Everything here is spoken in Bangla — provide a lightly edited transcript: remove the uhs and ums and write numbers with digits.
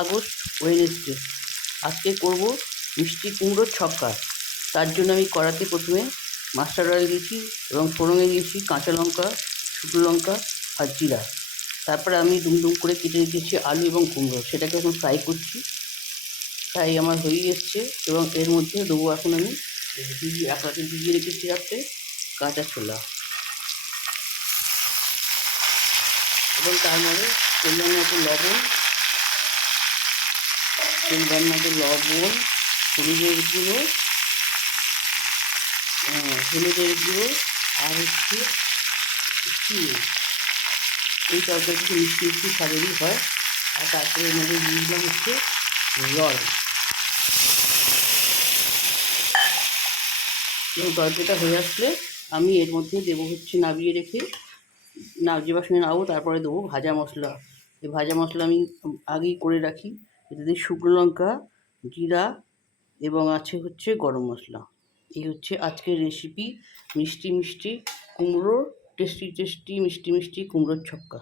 August Wednesday. আজকে করব মিষ্টি কুমড়োর ছক্কা। তার জন্য আমি কড়াতে প্রথমে মাস্টার্ড অয়েল দিয়েছি এবং ফোড়নে দিয়েছি কাঁচা লঙ্কা, শুকনো লঙ্কা আর জিরা। তারপরে আমি ডুমডুম করে কেটে রেখেছি আলু এবং কুমড়ো, সেটাকে এখন ফ্রাই করছি। ফ্রাই আমার হয়ে এসছে এবং এর মধ্যে দেবো এখন আমি এক রাতে ভিজিয়ে রেখেছি রাত্রে কাঁচা ছোলা, এবং তার মধ্যে পরিমাণ মতো লবণ, হলুদের গুঁড়ো, আর হচ্ছে চিনি। এই তরকারিটি মিষ্টি মিষ্টি স্বাদেরই হয়। আর তারপরে এর মধ্যে দিয়ে দিলাম হচ্ছে জল। এবং তরকারিটা হয়ে আসলে আমি এর মধ্যে দেবো হচ্ছে নামিয়ে রেখে যেবার সঙ্গে নাবো তারপরে দেবো ভাজা মশলা। এই ভাজা মশলা আমি আগেই করে রাখি। এতে শুকনো লঙ্কা, জিরা এবং আছে হচ্ছে গরম মশলা। এই হচ্ছে আজকের রেসিপি, মিষ্টি মিষ্টি কুমড়োর টেস্টি মিষ্টি মিষ্টি কুমড়োর ছক্কা।